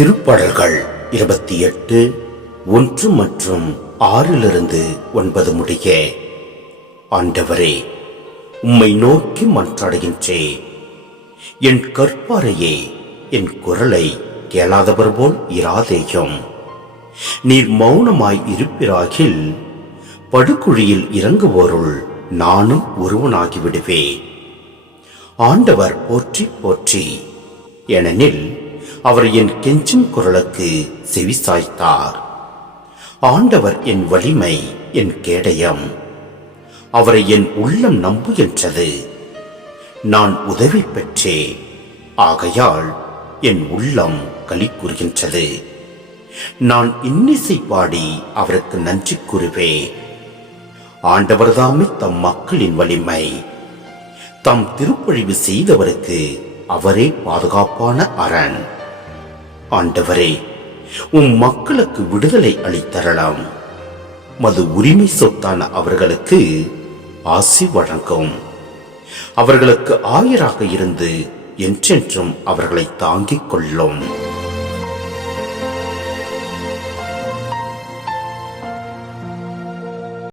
திருப்பாடல்கள் 28 1 மற்றும் 6 முடிய. ஆண்டவரே, உம்மை நோக்கி மன்றாடுகின்றேன். என் கற்பாரையே, என் குரலை கேளாதவர் போல் இராதேயும். நீர் மௌனமாய் இருப்பிராகில் படுகுழியில் இறங்குவோருள் நானும் ஒருவனாகிவிடுவேன். ஆண்டவர் போற்றி போற்றி, ஏனெனில் அவர் என் கெஞ்சும் குரலுக்கு செவிசாய்த்தார். ஆண்டவர் என் வலிமை, என் கேடயம். அவரை என் உள்ளம் நம்புகின்றது. நான் உதவி பெற்றேன், ஆகையால் என் உள்ளம் களி கூறுகின்றது. நான் இன்னிசை பாடி அவருக்கு நன்றி கூறுவேன். ஆண்டவர்தாமே தம் மக்களின் வலிமை. தம் திருப்பழிவு செய்தவருக்கு அவரே பாதுகாப்பான அரண். ஆண்டவரே, உம் மக்களுக்கு விடுதலை அளித்தரலாம். மது உரிமை சொத்தான அவர்களுக்கு ஆசி வழங்கும். அவர்களுக்கு ஆயராக இருந்து என்றென்றும் அவர்களை தாங்கிக் கொள்ளும்.